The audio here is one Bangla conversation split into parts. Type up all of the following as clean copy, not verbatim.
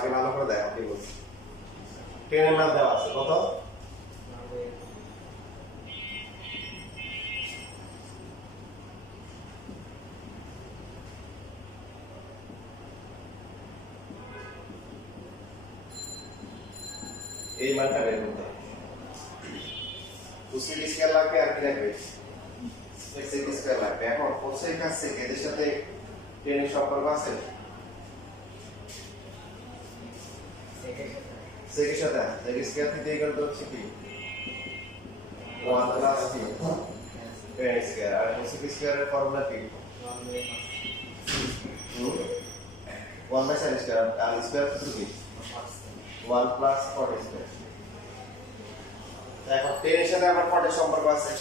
আগে ভালো করে দেখো কি বলছি। 10 এর মান দেওয়া আছে কত? এই মানটা বের করতে হবে। কোসেক স্কয়ার লাগবে আর কি লাগবে? সেক স্কয়ার লাগবে। এখন কোসেক আর সেক এদের সাথে 10 এর সম্পর্ক আছে? সেকের সাথে সেক স্কয়ার থেকে ইকুয়াল টু হচ্ছে কি 1 প্লাস কি 10 স্কয়ার। আর কোসেক স্কয়ারের ফর্মুলা কি 1 বাই sin স্কয়ার। আর স্কয়ার সূত্র কি 1 প্লাস 40 স্কয়ার। এখন 10 এর সাথে আবার 40 সম্পর্ক আছে,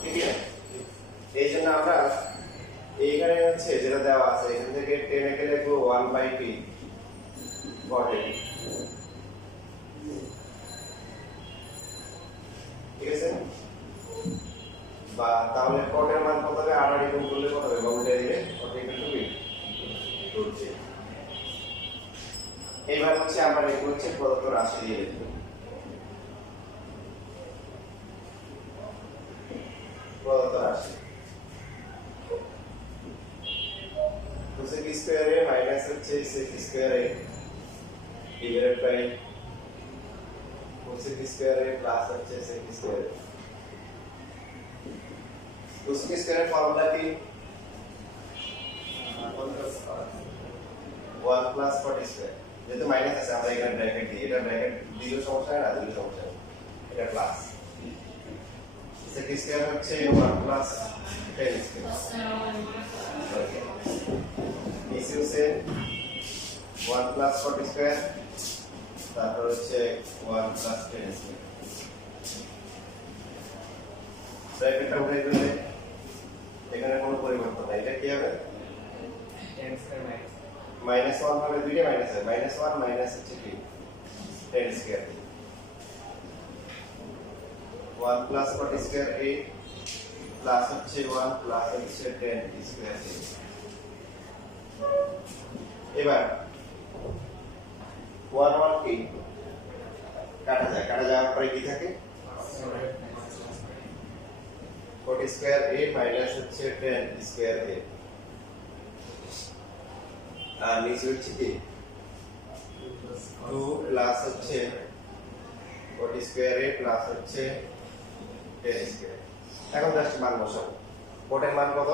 ঠিক আছে? এই জন্য আমরা এইখানে হচ্ছে যেটা দেওয়া আছে এখান থেকে 10 একে লিখবো 1 বাই t 40, ঠিক আছে? বা তাহলে 40 এর মান কত হবে? 8 গুণ করলে কত হবে? উল্টে দিলে 40 = √3। এইবার হচ্ছে আমরা লিখব হচ্ছে প্রদত্ত রাশি দিয়ে লিখব। প্রদত্ত রাশি কোসেক স্কয়ারে মাইনাস হচ্ছে সেক স্কয়ারে ডিভাইডেড বাই কোসেক স্কয়ারে প্লাস হচ্ছে সেক স্কয়ারে। কোসেক স্কয়ারের ফর্মুলা কি 1 প্লাস 40 স্কয়ার। যেহেতু মাইনাস আছে আমরা এখানে ব্র্যাকেট দিই, এটা ব্র্যাকেট দিলেও সমস্যা না দিলেও সমস্যা নেই, এটা প্লাস। সেক স্কয়ার হচ্ছে 1 প্লাস 10 স্কয়ার। নিচে হচ্ছে 1 প্লাস 40 স্কয়ার, তারপর হচ্ছে 1 প্লাস 10 স্কয়ার। ব্র্যাকেটটা উঠে দিলে এখানে কোনো পরিবর্তন নাই, এটা কি হবে 10 স্কয়ার মাইনাস 1 হবে, দুইটা মাইনাস হবে, -1 মাইনাস হচ্ছে কি 10 স্কয়ার। 1 প্লাস 40 স্কয়ার 8 প্লাস হচ্ছে 1 প্লাস হচ্ছে 10 স্কয়ার। এবার 1 1 কি কাটা যায়, কাটা যাওয়ার পরে কি থাকে 40 স্কয়ার 8 মাইনাস হচ্ছে 10 স্কয়ার 8। আর নিচে হচ্ছে কি 2 প্লাস হচ্ছে 40 স্কয়ার 8 প্লাস হচ্ছে 10 স্কয়ার। এখন জাস্ট মান বসাবো। 40 এর মান কত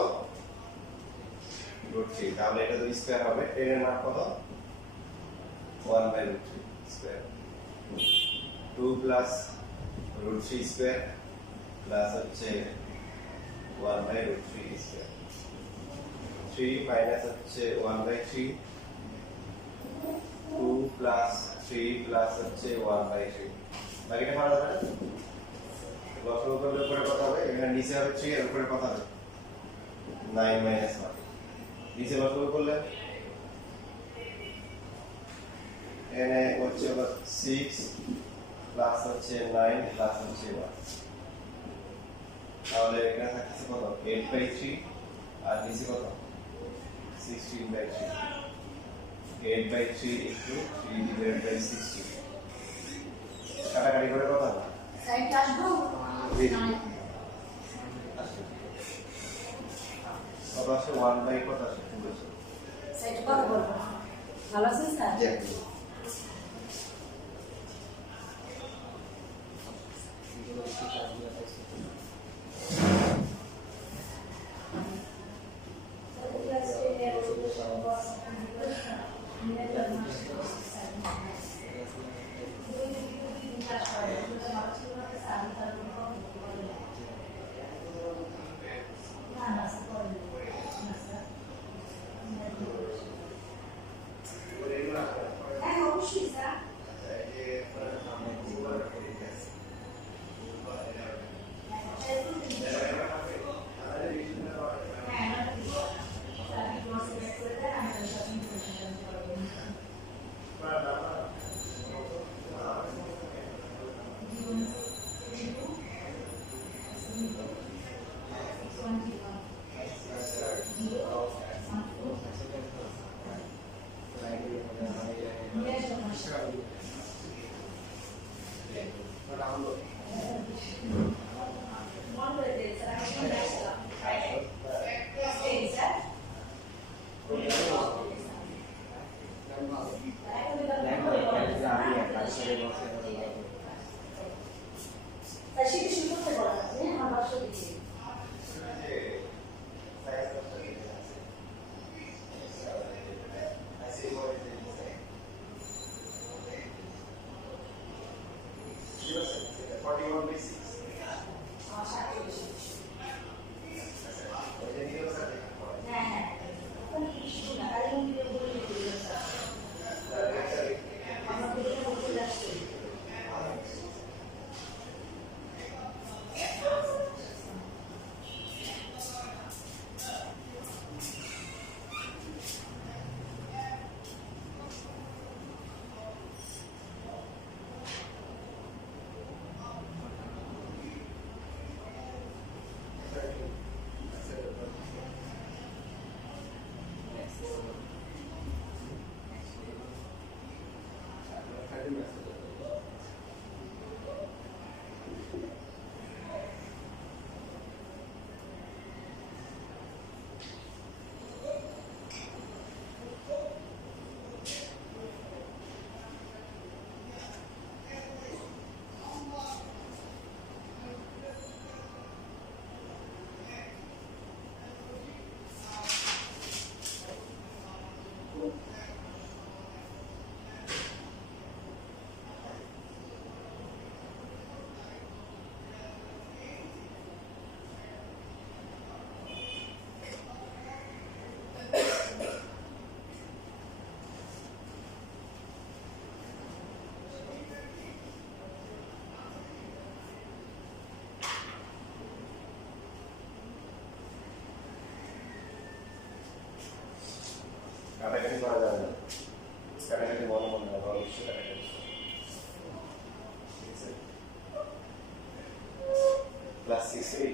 √3, তাহলে এটা তো স্কয়ার হবে। 10 এর মান কত 1 by √3 square. 2 plus √3 square plus হচ্ছে 1 বাই √3 স্কয়ার। 3 মাইনাস হচ্ছে 1 বাই 3, 2 প্লাস 3 প্লাস হচ্ছে 1 বাই 3। বাকিটা পারা যাবে না? লসাগু করলে উপরে কত হবে? এখানে নিচে হবে 3 এর উপরে কত হবে 9 মাইনাস 1। নিচে লসাগু করলে এখানে হচ্ছে 6 প্লাস হচ্ছে 9 প্লাস হচ্ছে 1, তাহলে এখানে থাকছে কত 8 বাই 3 আর নিচে কত 16 by 3। 8 by 3 into 3 divided by 16, কাটাকাটি করে কত হবে সাইড আসবো কত আসে 1 বাই কত আসে সাইড কত বলবো ভালো আছে স্যার জ্যাকবো।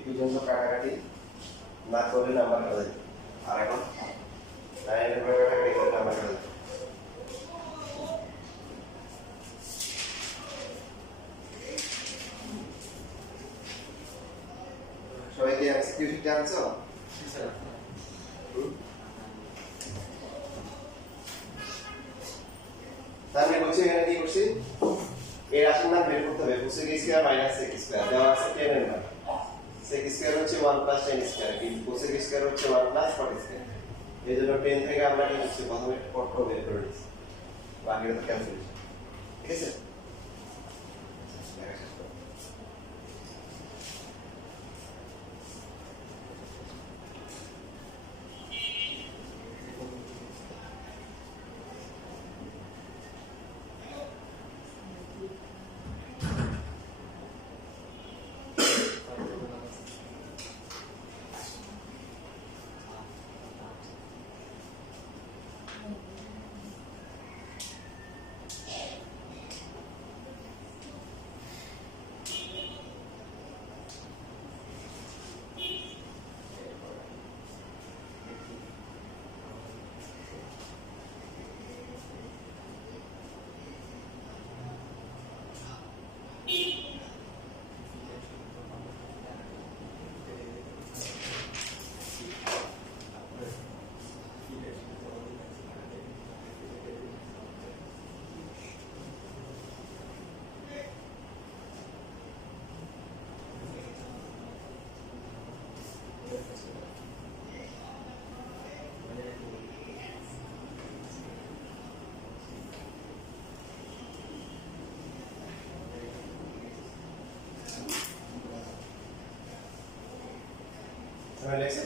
পর্যন্ত কাটাকাটি না করলে নাম্বার কাটা যাবে। আর এখন 9 এর উপরে কাটাকাটি করলে নাম্বার কাটা যাবে। সবাই কি এমসিকিউ শিখতে আনছো? তাহলে বলছি এখানে কি করছি, এই রাশির মান বের করতে হবে। cosec square minus sec square দেওয়া আছে 10 এর মান। sec স্কয়ার হচ্ছে 1 প্লাস tan স্কয়ার, কিন্তু cosec স্কয়ার হচ্ছে 1 প্লাস cot স্কয়ার। এই জন্য 10 থেকে আমরা কি করছি, প্রথমে cot টা বের করে নিচ্ছি, বাকিটা তো ক্যালকুলেশন। ঠিক আছে, দেখা শেষ করো। ¿Me lo hice?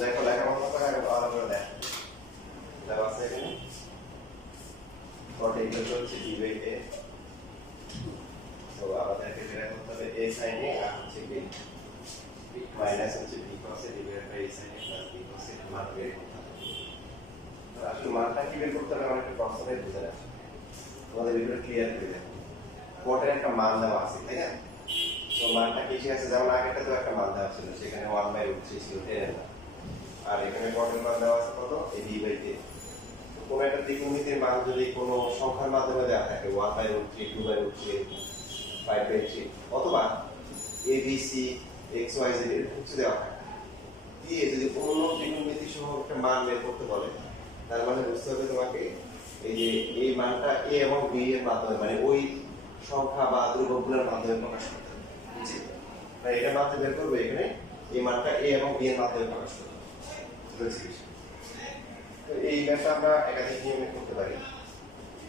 দেখো লেখাপড়া করে আগে ভালো করে দেখ, দেওয়া আছে এখানে cot equal to হচ্ছে d by a। তো আমাদেরকে যেটা করতে হবে a sin a আর হচ্ছে b মাইনাস হচ্ছে b cos a divide by a sin a plus b cos a মান বের করতে হবে। তো আসলে মানটা কি বের করতে হবে আমরা একটু প্রশ্নে বুঝে রাখি, তোমাদের ভিডিওটা ক্লিয়ার করে দেখো। cot এর একটা মান দেওয়া আছে, তাই না? তো মানটা কি আছে, যেমন আগেটা তো একটা মান দেওয়া ছিল, সেখানে 1/√3 ছিল 10 এর মান। আর এখানে cot এর মান দেওয়া আছে কত, a d by 10। কোনো একটা ত্রিকোণমিতির মান যদি কোনো সংখ্যার মাধ্যমে দেওয়া থাকে 1/√3, 2/√3, 5/3 অথবা a b c x y z এর কিছু দেওয়া থাকে, দিয়ে যদি অন্য ত্রিকোণমিতি সহ একটা মান বের করতে বলে, তার মানে বুঝতে হবে তোমাকে এই যে এই মানটা a এবং b এর মাধ্যমে, মানে ওই সংখ্যা বা ধ্রুবকগুলোর মাধ্যমে প্রকাশ করতে হবে। বুঝছি? তাই এটার মাধ্যমে বের করবে, এখানে এই মানটা a এবং b এর মাধ্যমে প্রকাশ করতে হবে। বুঝছি? তো এই ম্যাথটা আমরা একাধিক নিয়মে করতে পারি।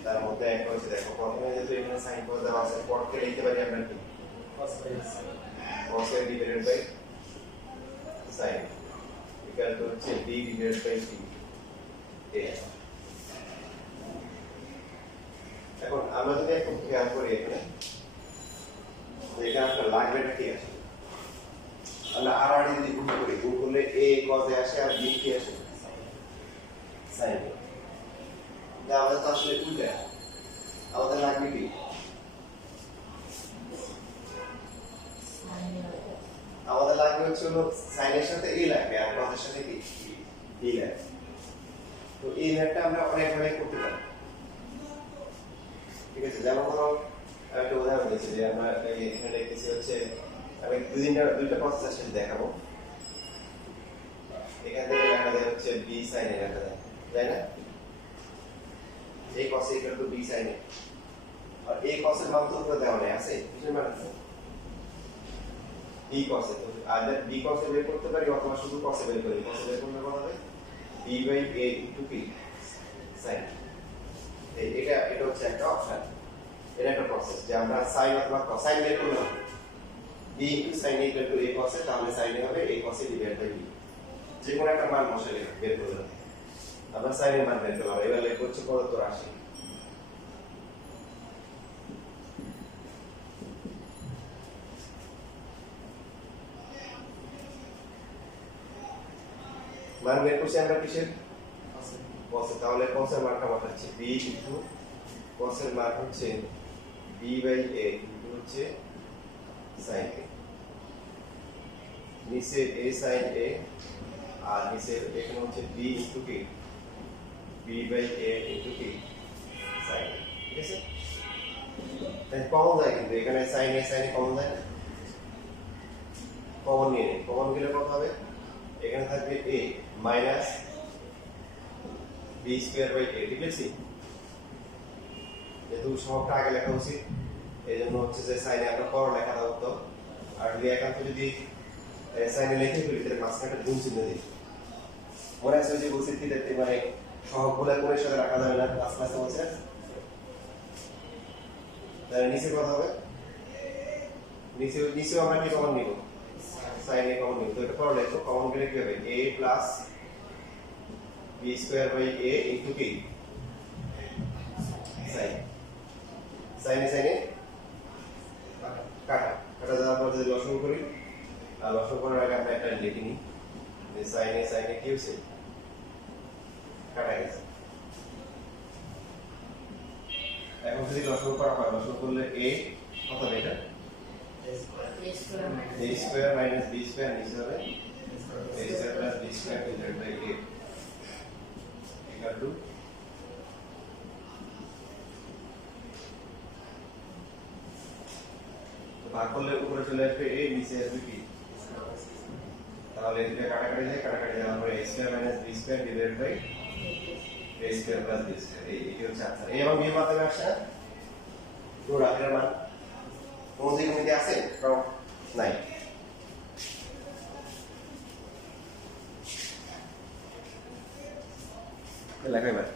তার মধ্যে একটা হচ্ছে, দেখো প্রথমে যেহেতু এখানে সাইন করে দেওয়া আছে, cot-কে লিখতে পারি আমরা কি cos a divided by sin equal to হচ্ছে b divided by c a। এখন আমরা যদি একটু খেয়াল করি এখানে, এখানে একটা লাগবেটা কি আসে, আমরা আর যদি গুণ করি, গুণ করলে a cos a আসে আর b কি আসে, sin a। আমাদের তো আসলে উল্টা, আমাদের লাগবে কি, আমাদের লাগবে হচ্ছে হলো sin এর সাথে a লাগবে আর cos এর সাথে কি b লাগবে। তো এই ম্যাথটা আমরা অনেকভাবে করতে পারি। ঠিক আছে, যেমন ধরো একটা উদাহরণ দিচ্ছি, যে আমরা এখানে লিখেছি হচ্ছে, আমি দুইটা প্রসেস আসলে দেখাবো। এখান থেকে লেখা যায় হচ্ছে b sin a লেখা যায়, তাই না? a cos a equal to b sin a, R a cos এর মান তো উপরে দেওয়া নেই আছে কিসের মান আছে b cos এর তো আইদার b cos এর বের করতে পারি অথবা শুধু cos এর বের করি cos এর বের করলে কত হবে b by a into p sin এটা হচ্ছে একটা অপশন এটা একটা প্রসেস যে আমরা sin অথবা cos sin বের করলাম b into sin a equal to a cos A তাহলে sin এ হবে a cos A divide by b যে কোনো একটা মান বসালে বের করলাম আমরা sin এর মান বের করলাম এবার লিখব হচ্ছে প্রদত্ত রাশি মান বের করছি আমরা কিসের cos এ তাহলে cos এর মানটা বসাচ্ছি b ইনটু cos এর মান হচ্ছে b বাই a ইনটু হচ্ছে sin a নিচে a sin a আর নিচে এখানে হচ্ছে b into k b by a into k sin a ঠিক আছে তাই কমন যায় কিন্তু এখানে sin a কমন যায় না কমন নিয়ে নিন কমন গেলে কত হবে এখানে থাকবে a minus b square by a ঠিক আছে যেহেতু সবটা আগে লেখা উচিত এই জন্য হচ্ছে যে সাইনে আমরা পর লেখা দাও তো আর যদি একান্ত যদি সাইনে লিখে ফেলি তাহলে মাঝখানে একটা গুণ চিহ্ন দিই মনে আছে যে বলছি কি দেখতে মানে সহগগুলো করে সাথে রাখা যাবে না প্লাস প্লাস বলছে তাহলে নিচে কত হবে নিচেও আমরা কি কমন নিব সাইনে কমন নিব তো এটা পর লেখো কমন গেলে কি হবে a plus b square by a into k সাইনে কাটা যাওয়ার পর যদি লসগু করি আর লসগু করার আগে আমরা একটা লিখে নিই যে সাইনে কি হয়েছে কাটা গেছে এখন যদি লসগু করা হয় লসগু করলে a কত হবে এটা a square minus b square নিচে হবে a square plus b square divide by a equal to ভাগ করলে উপরে চলে আসবে a নিচে আসবে কি তাহলে এটা কাটাকাটি যাওয়ার পরে a square minus b square divide by a square plus b square এই হচ্ছে আনসার এই এবং b এর মাধ্যমে আসছে তো রাখের মান কোন দিকে মধ্যে আছে কারণ নাই লেখাই বাদ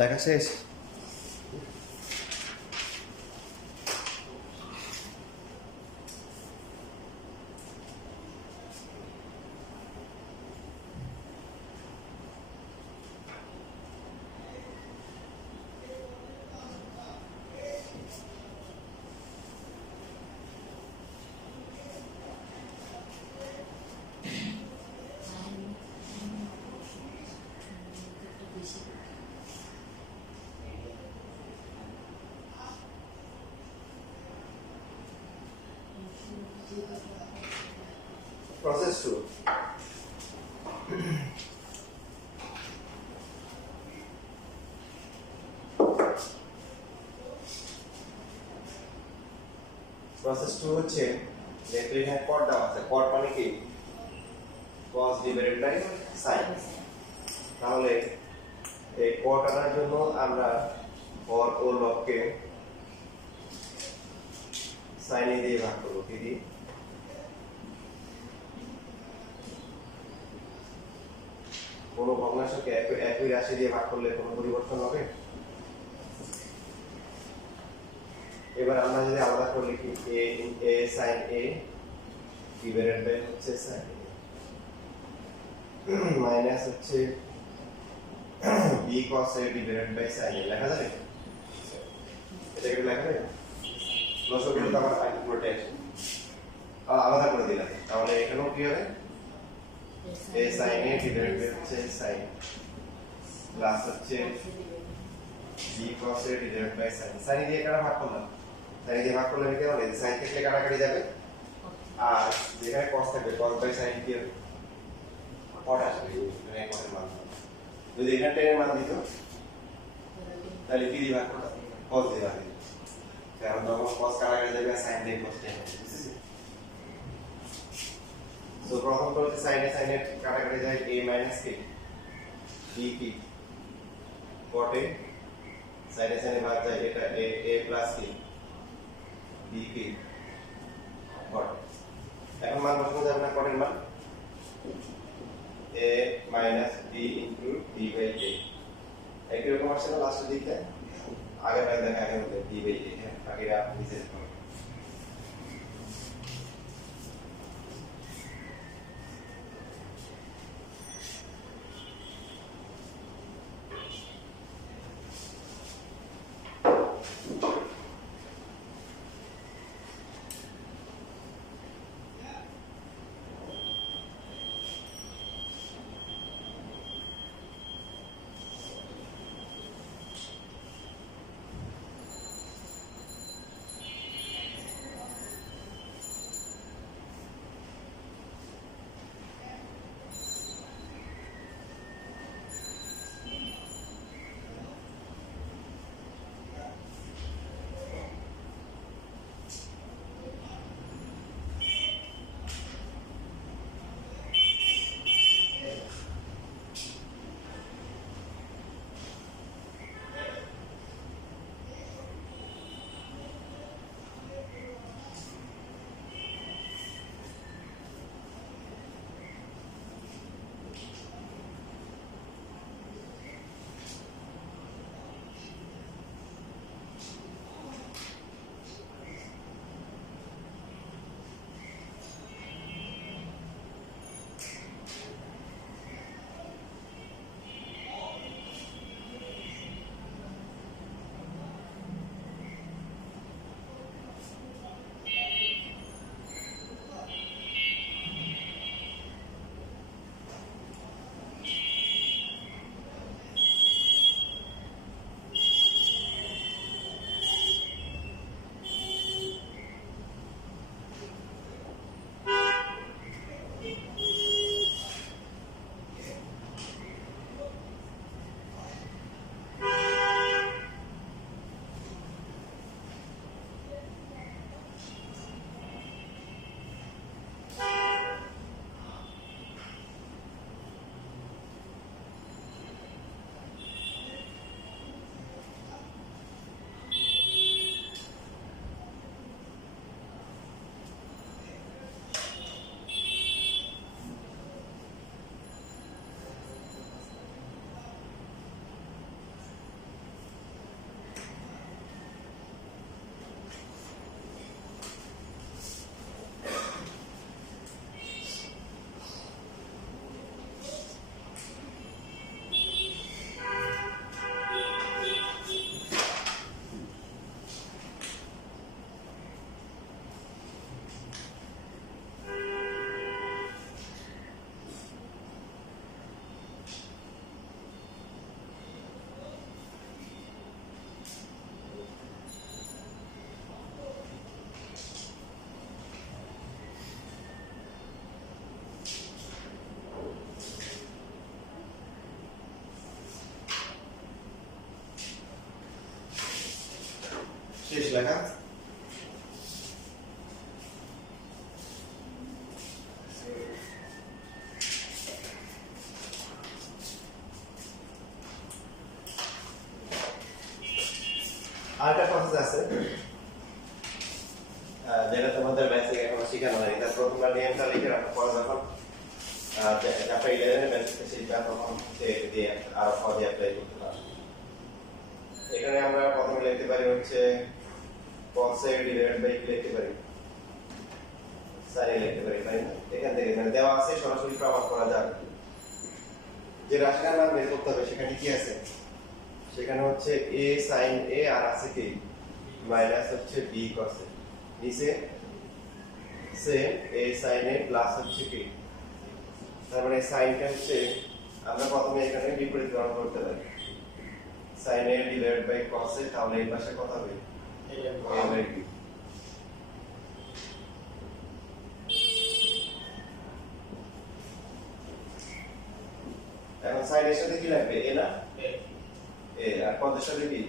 লেখা শেষ। Process 2. প্রসেস 2 হচ্ছে যেহেতু এখানে কট দেওয়া আছে, কট মানে কি cos ডিভাইডেড বাই sin। তাহলে এই কট আনার জন্য আমরা হর ও লবকে sin এ দিয়ে ভাগ করব। কি দিয়ে? কোন ভগ্নাংশকে একই রাশি দিয়ে ভাগ করলে কোনো পরিবর্তন হবে? এবার আমরা যদি আলাদা করে লিখি a sin a divided by হচ্ছে sin a মাইনাস হচ্ছে b cos a divided by sin a লেখা যাবে? এটা কি লেখা যাবে? লসগু তো আমার পুরোটা আলাদা করে দিলাম, তাহলে এখানেও কি হবে a sin a divided by হচ্ছে sin প্লাস হচ্ছে b cos a divided by sin। sin দিয়ে কাটা ভাগ করলাম, sin দিয়ে ভাগ করলে কি হবে? sin থেকে কাটাকাটি যাবে, আর যেখানে cos থাকবে cos বাই sin কি হবে? cot আসবে, মানে cos এর মান। যদি এখানে tan এর মান দিত তাহলে কি দিয়ে ভাগ করতাম? cos দিয়ে ভাগ দিতাম, কারণ তখন cos কাটাকাটি যাবে আর sin দিয়ে cos tan হবে। তো প্রথম করতে sin এর কাটাকাটি যায় a মাইনাস k, b কি cot a, sin এ ভাগ যায় এটা a প্লাস k, b কি cot। এখন মান বসানো যাবে না cot এর মান? a minus b into b by a। একই রকম আসছে না লাস্টের দিকে? আগের বার দেখা আগের মধ্যে b বাই a, হ্যাঁ আগেরা নিচে লিখো। শেষ লেখা। আরেকটা প্রসেস আছে যেটা তোমাদের বেসিক এখনো শেখানো হয়নি। তার প্রথমবার নিয়মটা লিখে রাখো, পরে যখন চ্যাপ্টার 11 বেসিক শিখবা তখন এটা দিয়ে আরো সহজে অ্যাপ্লাই করতে পারবে। এখানে আমরা প্রথমে লিখতে পারি হচ্ছে cos a ডিভাইডেড বাই কি লিখতে পারি, sin a লিখতে পারি, তাই না? এখান থেকে মানে দেওয়া আছে, সরাসরি প্রমাণ করা যাবে। যে রাশিটার মান বের করতে হবে সেখানে কি আছে, সেখানে হচ্ছে a sin a আর আছে কি মাইনাস হচ্ছে b cos a, নিচে same a sin a plus হচ্ছে কি, তার মানে সাইনটা হচ্ছে আমরা প্রথমে এখানে বিপরীতকরণ করতে পারি, sin a divided by cos a, তাহলে এই পাশে কত হবে a বাই b। এখন sin এর সাথে কি লাগবে, a না, a আর cos এর সাথে কি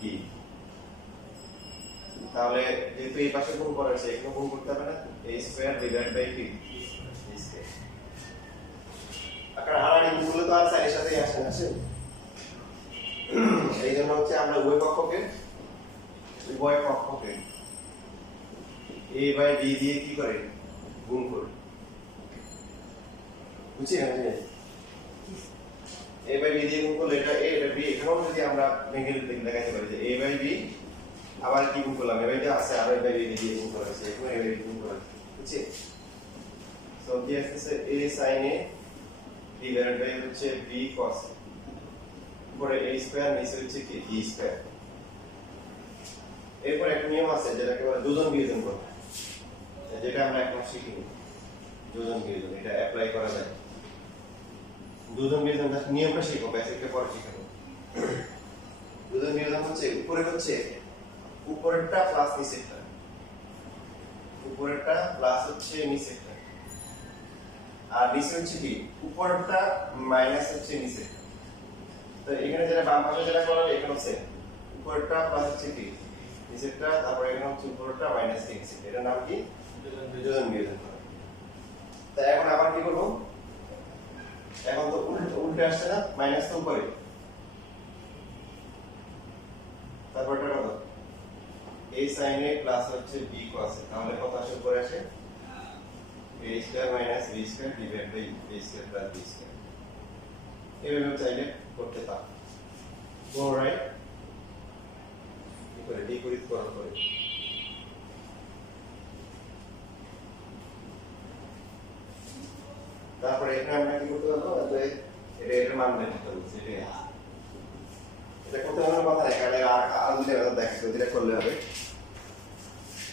b। তাহলে যেহেতু এই পাশে গুণ করা হয়েছে এখানে গুণ করতে হবে না, a square divided by b square. আকার হারানি গুণগুলো তো আর sin এর সাথেই আসে না, এই জন্য হচ্ছে আমরা উভয় পক্ষকে a বাই b দিয়ে কি করে গুণ করি, বুঝছেন? a বাই b দিয়ে গুণ করলে এটা a এটা b, এখানেও যদি আমরা নেগেটিভ দিক দেখাতে পারি যে a বাই b আবার কি গুণ করলাম, a বাই b আছে আর a বাই b দিয়ে গুণ করা হয়েছে, এখানে a বাই b গুণ করা হয়েছে, বুঝছেন? সো কি আসছে a sin a divided by হচ্ছে b cos a, উপরে a স্কয়ার নিচে হচ্ছে কি b স্কয়ার। এরপর একটা নিয়ম আছে যেটাকে বলে যোজন বিয়োজন করা, যেটা আমরা এখন শিখিনি। যোজন বিয়োজন এটা অ্যাপ্লাই করা যায়। যোজন বিয়োজন নিয়মটা শিখো, বেসিকটা পরে শিখাবো। যোজন বিয়োজন হচ্ছে উপরে হচ্ছে উপরেরটা প্লাস নিচেরটা, উপরেরটা প্লাস হচ্ছে নিচেরটা, আর নিচে হচ্ছে কি উপরেরটা মাইনাস হচ্ছে নিচেরটা। তো এখানে যেটা বাম পাশে যেটা করা হবে এখানে হচ্ছে উপরেরটা প্লাস হচ্ছে কি নিচেরটা, তারপর এখানে হচ্ছে উপরেরটা মাইনাস কি নিচেরটা, এটার নাম কি যোজন বিয়োজন করা। তা এখন আবার কি করব, এখন তো উল্টে আসছে না, মাইনাস তো উপরে, তারপর এটা কত a sin a প্লাস হচ্ছে b cos a, তাহলে কত আসে উপরে আসে a square minus b square divide by a square plus b square. এভাবে চাইলে করতে পারো, রাইট? কি করে বিপরীতকরণ করে তারপরে এখানে আমরা কি করতে পারবো, যে এর মান বের করতে হবে, এটা করতে হবে কথা এখানে আর দুটো দেখো দিলে করলে হবে।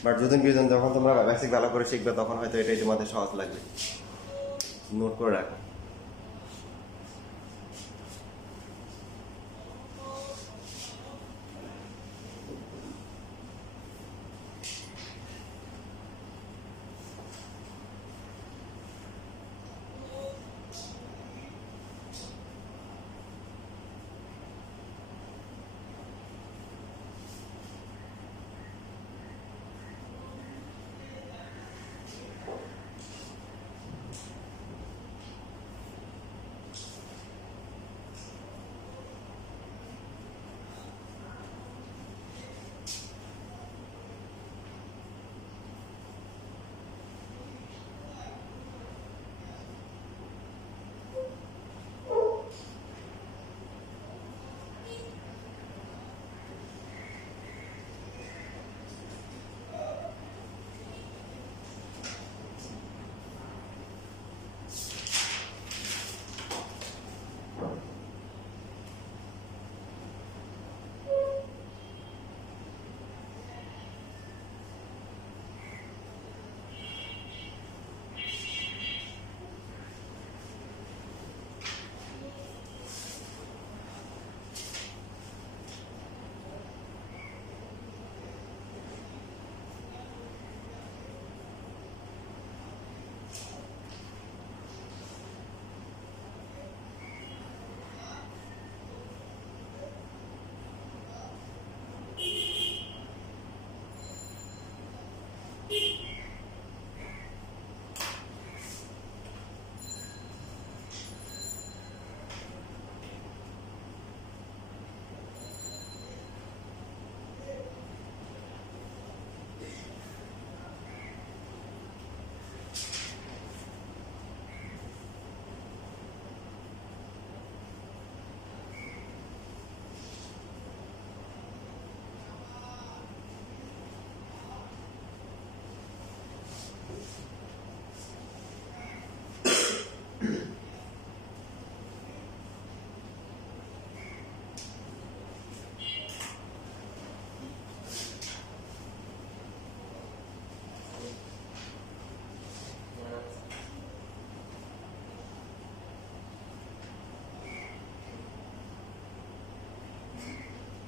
বাট যোজন বিয়োজন যখন তোমরা বেসিক ভালো করে শিখবে তখন হয়তো এটাই তোমাদের সহজ লাগবে, নোট করে রাখো।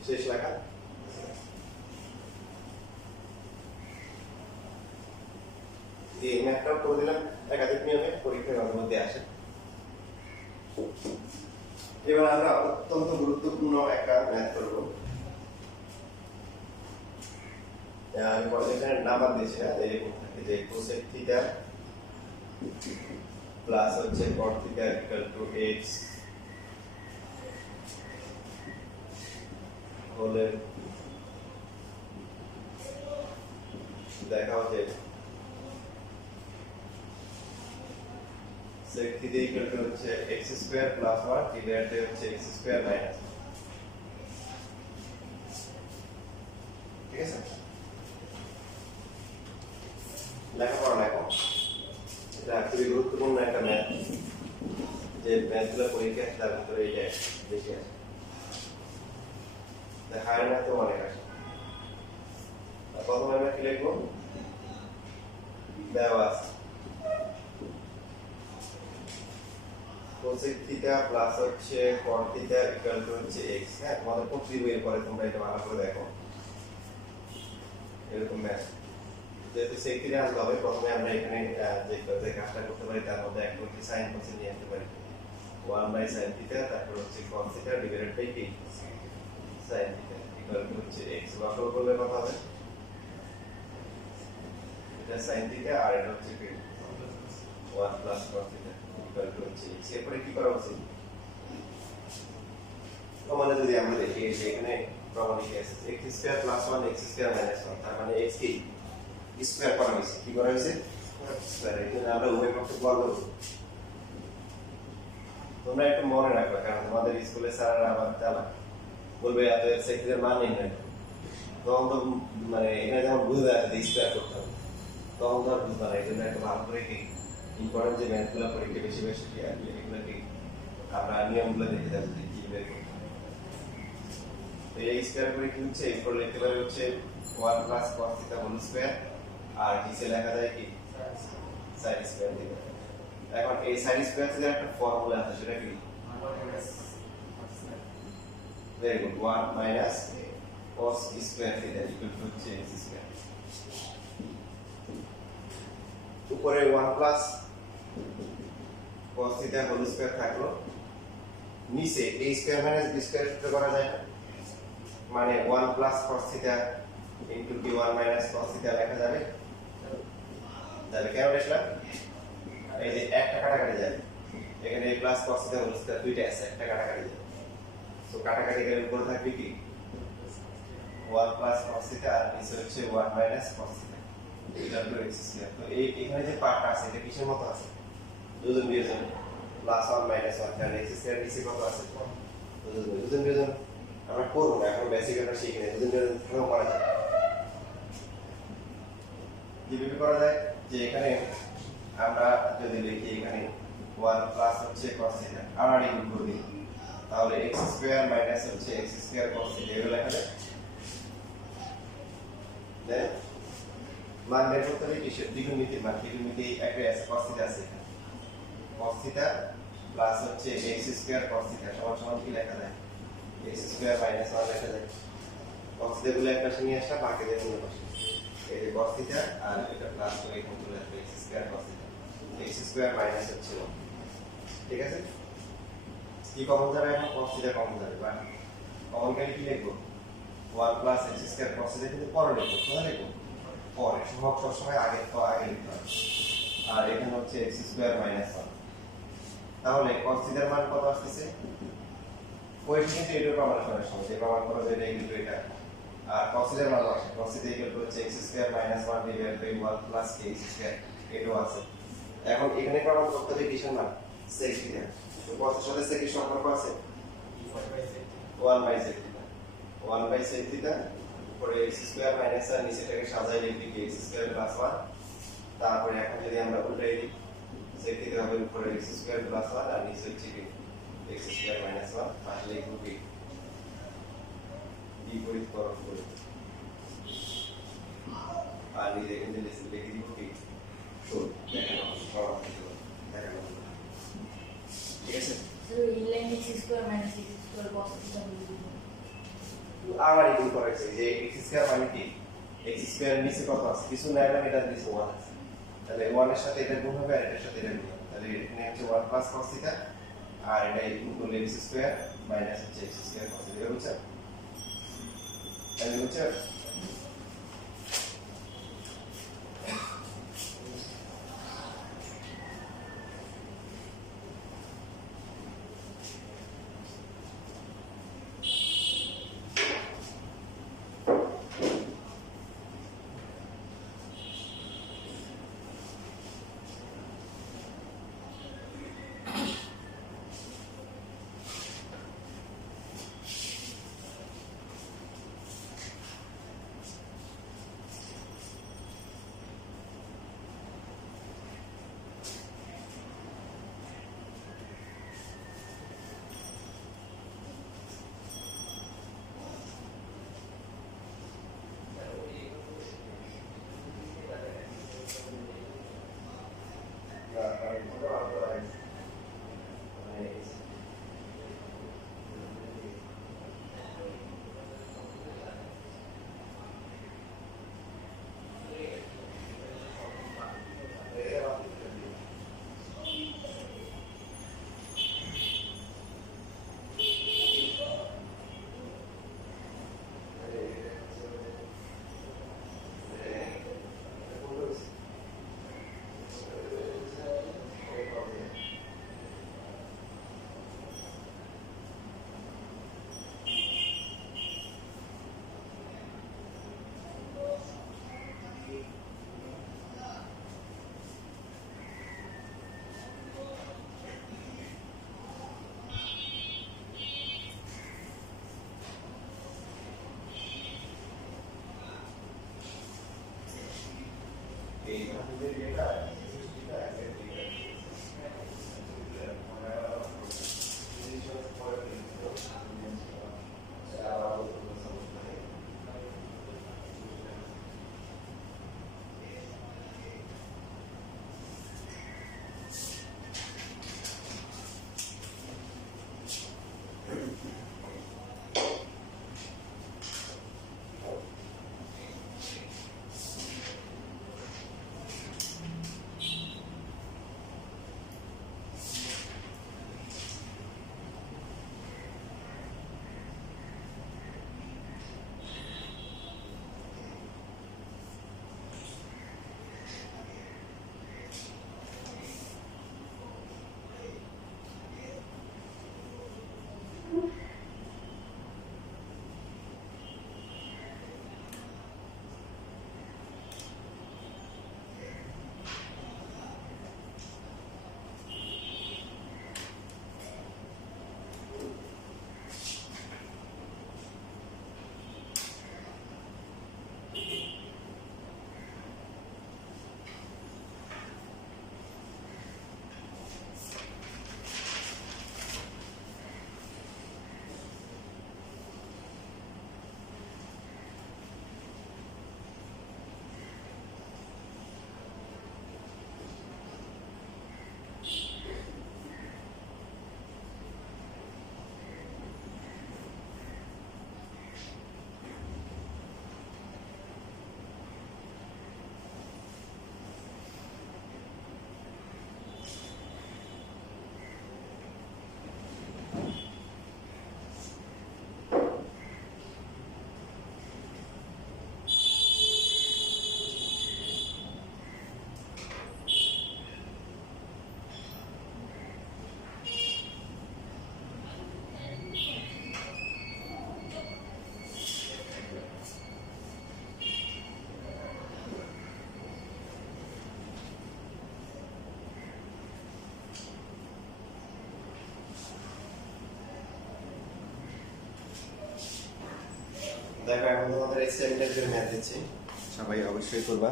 শেষ লেখা দিয়ে ম্যাথটাও করে দিলাম একাধিক নিয়মে পরীক্ষার মধ্যে আসে। এবার আমরা অত্যন্ত গুরুত্বপূর্ণ একটা ম্যাথ করব। আমি এখানে নাম্বার দিয়েছি না, এরকম থাকে যে কোসেক থিটা প্লাস হচ্ছে কট থিটা ইকুয়াল টু এক্স হলে দেখা হচ্ছে sec theta equal to হচ্ছে x square plus 1 divided by হচ্ছে x square minus 1 ঠিক আছে লেখাপড়া লেখো এটা খুবই গুরুত্বপূর্ণ একটা ম্যাথ যে ম্যাথগুলো পরীক্ষা তার ভিতরে এইটা বেশি আছে দেখায় না তো অনেক আছে প্রথমে আমরা কি লিখবো দেওয়া আছে cosec theta প্লাস হচ্ছে cot theta ইকুয়াল টু হচ্ছে x হ্যাঁ তোমাদের প্রতি বইয়ের পরে তোমরা এটা ভালো করে দেখো এরকম ম্যাথ যেহেতু sec theta আনতে হবে প্রথমে আমরা এখানে যে কাজটা করতে পারি তার মধ্যে একটা হচ্ছে sin cos নিয়ে আসতে পারি 1 বাই sin theta তারপর হচ্ছে cos theta ডিভাইডেড বাই কি sin theta ইকুয়াল টু হচ্ছে x লসও করলে কত হবে এটা sin theta আর এটা হচ্ছে কি 1 plus cos theta equal to হচ্ছে x এরপরে কি করা উচিত প্রমাণে যদি আমরা দেখি যে এখানে প্রমাণিক আছে x square plus 1 x square minus 1 তার মানে x কি স্কয়ার করা হয়েছে কি করা হয়েছে স্কয়ার এখানে আমরা উভয় পক্ষে বর্গ করব তোমরা একটু মনে রাখবে কারণ তোমাদের স্কুলে স্যাররা আবার চালা বলবে এত x এর মান নির্ণয় করো তখন তো মানে এখানে যখন বুঝে আসে যে স্কয়ার করতে হবে তখন তো আর বুঝবে না এই জন্য একটা ভালো করে কি ইম্পর্টেন্ট যে ম্যাথগুলো পরীক্ষা বেশি বেশি এগুলো কি আমরা নিয়মগুলো দেখে যাবো যে কি বের করতে হবে তো এই স্কয়ার করে কি হচ্ছে এরপর লিখতে পারি হচ্ছে 1 plus cos theta whole square আর নিচে লেখা যায় কি sin স্কয়ার থিটা এখন এই sin স্কয়ার থিটার একটা ফর্মুলা আছে সেটা কি very good 1 minus cos square theta equal to হচ্ছে x স্কয়ার উপরে 1 plus cos theta whole square থাকলো নিচে a square minus b square সূত্র করা যায় না মানে 1 plus cos theta into b1 minus cos theta লেখা যাবে তাহলে কেন লিখলাম এই যে একটা কাটাকাটি যাবে এখানে a plus cos theta whole square দুইটা আছে একটা কাটাকাটি যাবে তো কাটাকাটি গেলে উপরে থাকবে কি 1 প্লাস cos থিটা আর নিচে হচ্ছে 1 মাইনাস cos থিটা এটা হলো x স্কয়ার তো এই এখানে যে পার্টটা আছে এটা কিসের মতো আছে দুজন বিয়োজন প্লাস 1 মাইনাস 1 কারণ x স্কয়ার নিচে কত আছে দুজন বিয়োজন আমরা করব না এখন বেসিক আমরা শিখি না দুজন বিয়োজন কিভাবে করা যায় কিভাবে করা যায় যে এখানে আমরা যদি লিখি এখানে 1 প্লাস হচ্ছে cos থিটা আমরা গুণ করে দিই তাহলে x স্কয়ার মাইনাস হচ্ছে x স্কয়ার cos থিটা এগুলো লেখা যায় দেন মান বের করতে হবে কিসের দ্বিগুণমিতির মান দ্বিগুণমিতি একটা আছে cos থিটা আছে cos থিটা প্লাস হচ্ছে x স্কয়ার cos থিটা সমান সমান কি লেখা যায় x স্কয়ার মাইনাস 1 লেখা যায় cos থিটা গুলো একটা নিয়ে আসা বাকি দিয়ে গুণ করছি এই যে cos থিটা আর এটা প্লাস করে এখানে চলে আসবে x square cos theta x square minus হচ্ছে 1 ঠিক আছে কি কমন যাবে এখন cos থিটা কমন যাবে বা কমন গেলে কি লিখবো 1 plus x square cos theta কিন্তু পরে লিখবো কোথায় লিখবো পরে সহগ সবসময় আগে তো আগে লিখতে হবে আর এখানে হচ্ছে x স্কয়ার মাইনাস 1 তাহলে cos থিটার মান কত আসছে ওই কিন্তু এটা প্রমাণ করার সময় যে প্রমাণ করা যায় এটা কিন্তু এটা আর cos থিটার মান আসে cos থিটা ইকুয়াল টু হচ্ছে x square minus 1 divided by 1 plus k square এটাও আছে এখন এখানে প্রমাণ করতে হবে কিসের মান sec থিটা তো cos এর সাথে sec এর সম্পর্ক আছে 1 by sec theta 1 by sec theta পরে x স্কয়ার মাইনাস আর নিচেটাকে সাজাই লিখি কি x স্কয়ার প্লাস 1 তারপরে এখন যদি আমরা উল্টাই দিই sec থিটা হবে উপরে x স্কয়ার প্লাস 1 আর নিচে হচ্ছে কি x স্কয়ার মাইনাস 1 তাহলে লিখব কি বিপরীতকরণ করে আর নিচে এখানে লিখে দিব কি শোন দেখানো দেখানো ঠিক আছে So, inline x square minus x square cos theta will be আবার ইকুয়াল করেছে যে x স্কয়ার মানে কি x স্কয়ারের নিচে কত আছে কিছু নাই মানে এটা নিচে 1 আছে তাহলে 1 এর সাথে এটা গুণ হবে আর এটার সাথে এটা গুণ হবে তাহলে এখানে হচ্ছে 1 প্লাস cos থিটা আর এটা ইকুয়াল x স্কয়ার মাইনাস হচ্ছে x স্কয়ার cos থিটা বুঝছেন তাহলে বুঝছেন দেখো এখন তোমাদের এক্সপেরিমেন্টের ম্যাথ দিচ্ছি সবাই অবশ্যই করবা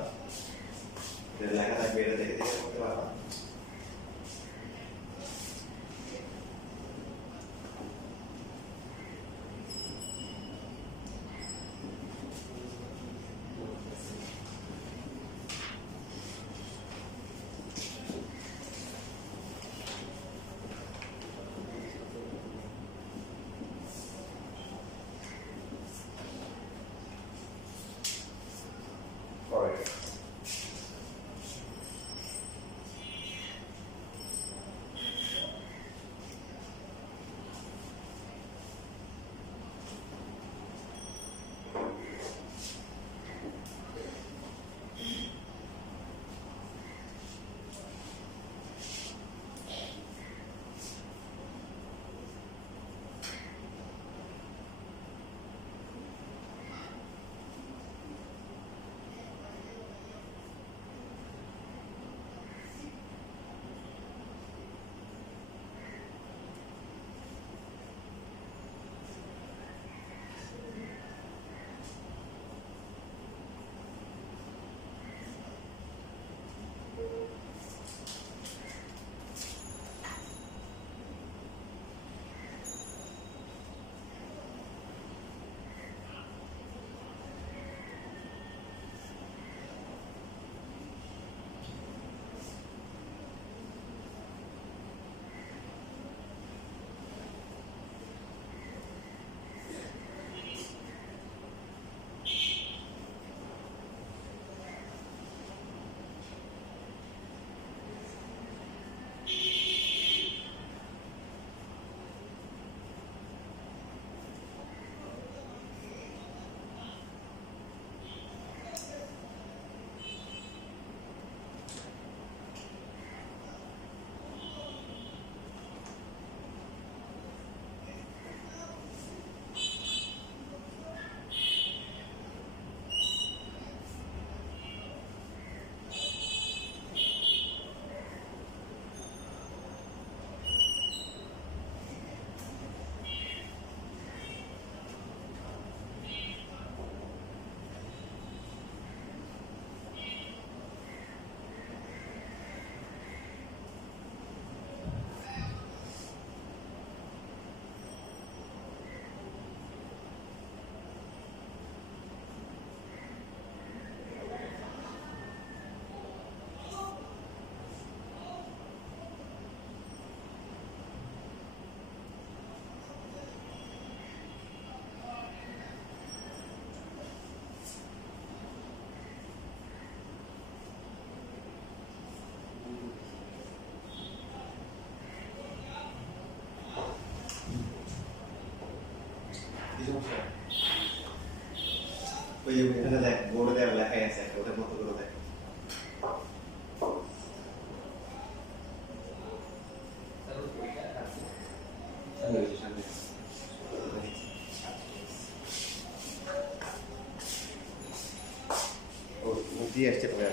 লেখা থাকবে এটা দেখে দেখে করতে পারবা সমস্যা ওই যে এখানে দেখ বোর্ডে দেওয়া লেখাই আছে একটা ওটার মতো করে দেখ সামনে ও দিয়ে আসছে পরে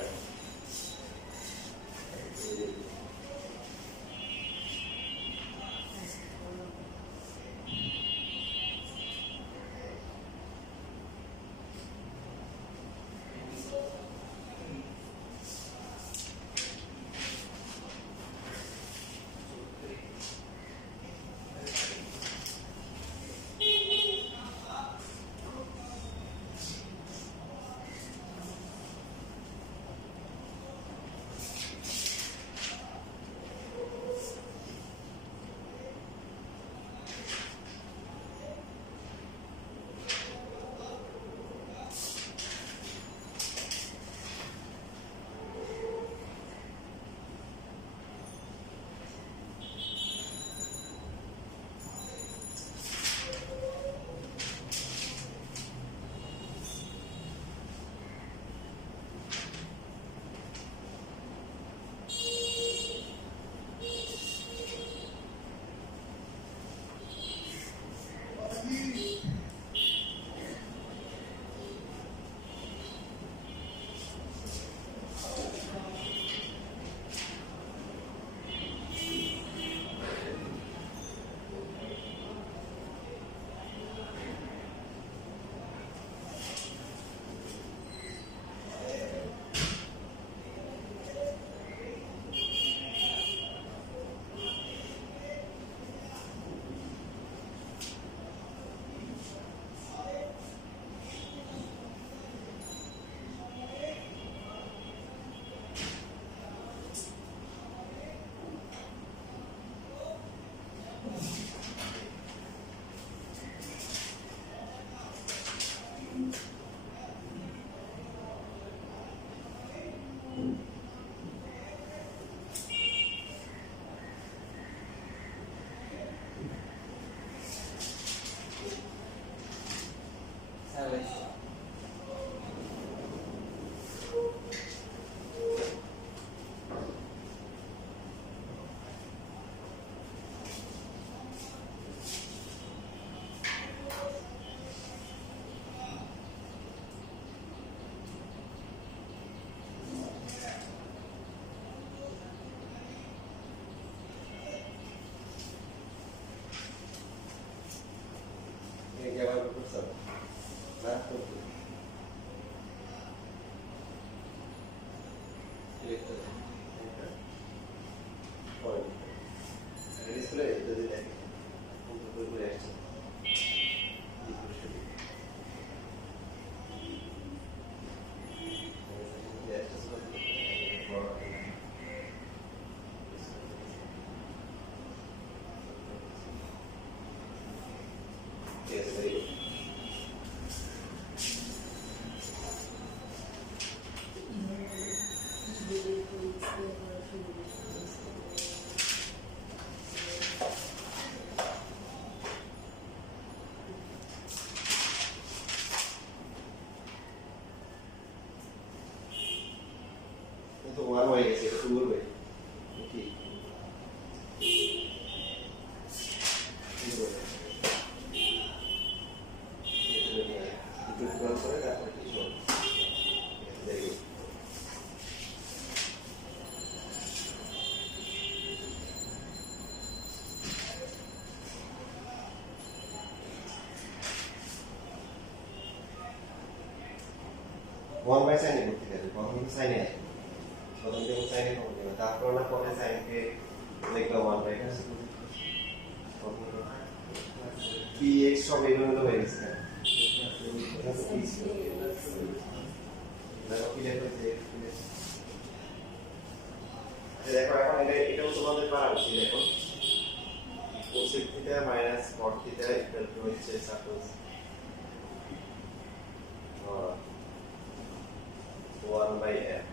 Yes, very good. Untuk warna ya sih, itu dulu ya. Oke. Itu kalau sore nggak pergi so. Jadi. One by sign করতে হবে, প্রথমে সাইনে আসবে। প্রথমে যখন সাইনে করতে হবে, তারপর না পরে সাইনকে লিখবে ওয়ান বাই কি এক্স সব এগুলো হয়ে গেছে। দেখো এখন এটাও তোমাদের পারা উচিত এখন cosec theta minus caught theta equal to হচ্ছে সাপোজ 1 by f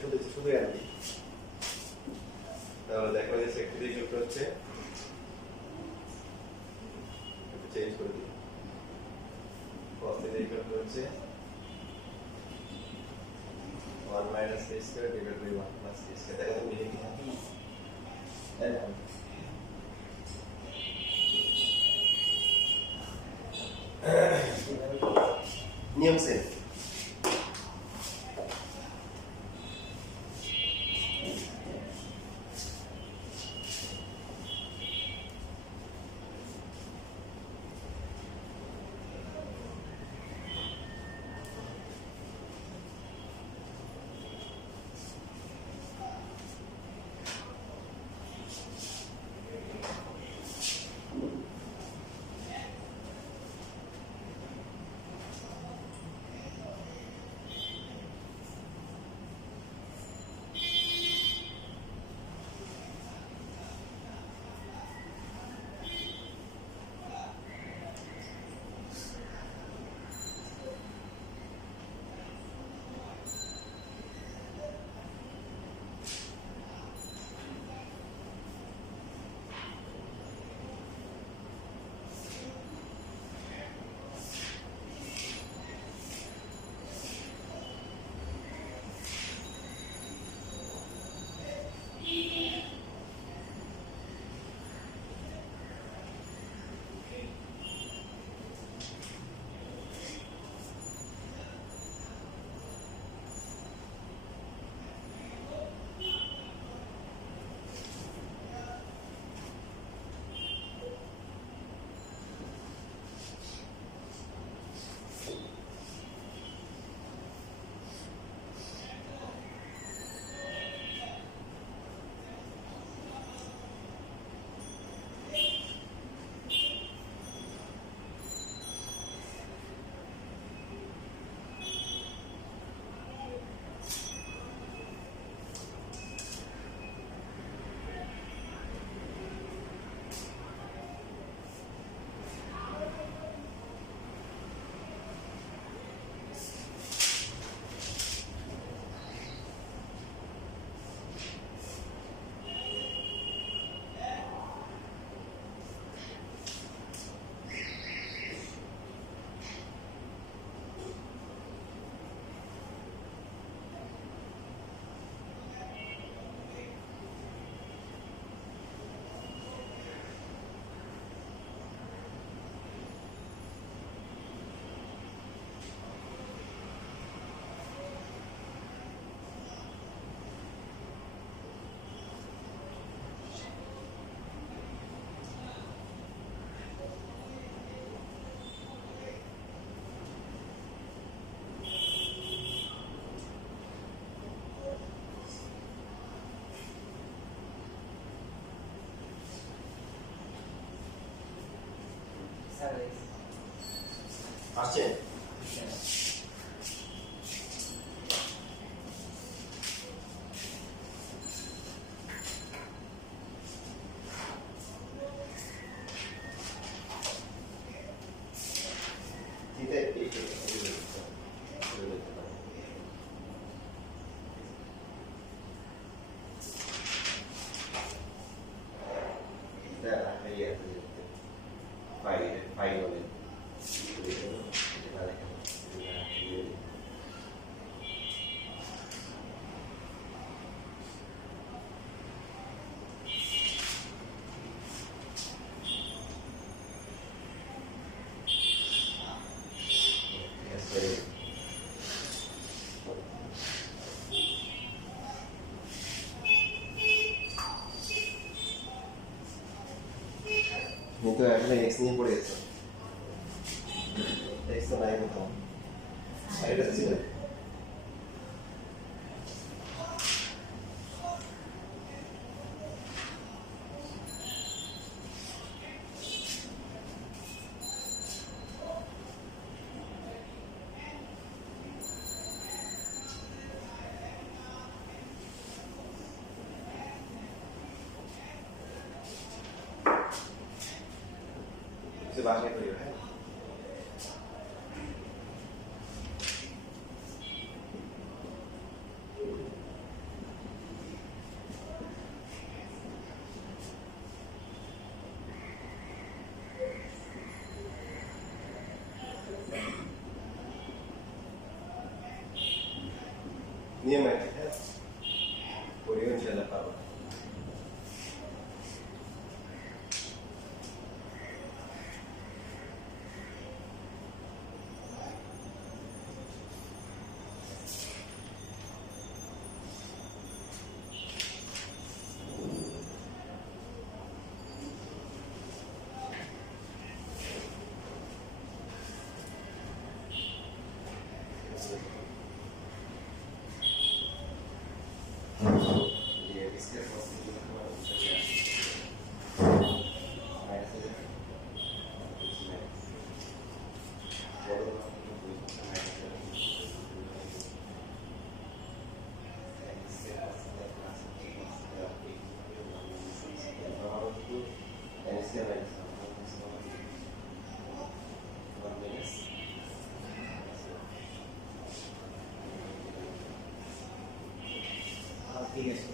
শুধু অ্যান্টি, তাহলে দেখো যে সেক্টর দিয়ে যুক্ত হচ্ছে, একটু চেঞ্জ করে দিই, cos দিয়ে যুক্ত হচ্ছে 1 minus a square divided by 1 plus a square, দেখো তো মিলে কি থাকে, তাই না? নিয়ম সেম। আসছে কিন্তু এখন এক্স নিয়ে পড়ে গেছে, এক্স তো নাই কোথাও, আর এটা ছিল বাসায় করি, হ্যাঁ নিয়ম একই, হ্যাঁ, পড়িও ইনশাল্লাহ পাবো। ঠিক আছে।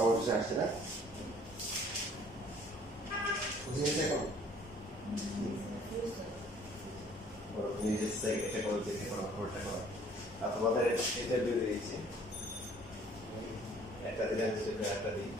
অবশ্যই আসছে না বুঝেছে এখন নিজের সাইড এটা করো দেখে করো ওটা করো আর তোমাদের ইন্টারভিউ দিয়েছি একটা দিলাম একটা দিই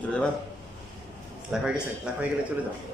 চলে যাবা লেখা হয়ে গেছে লেখা হয়ে গেলে চলে যাও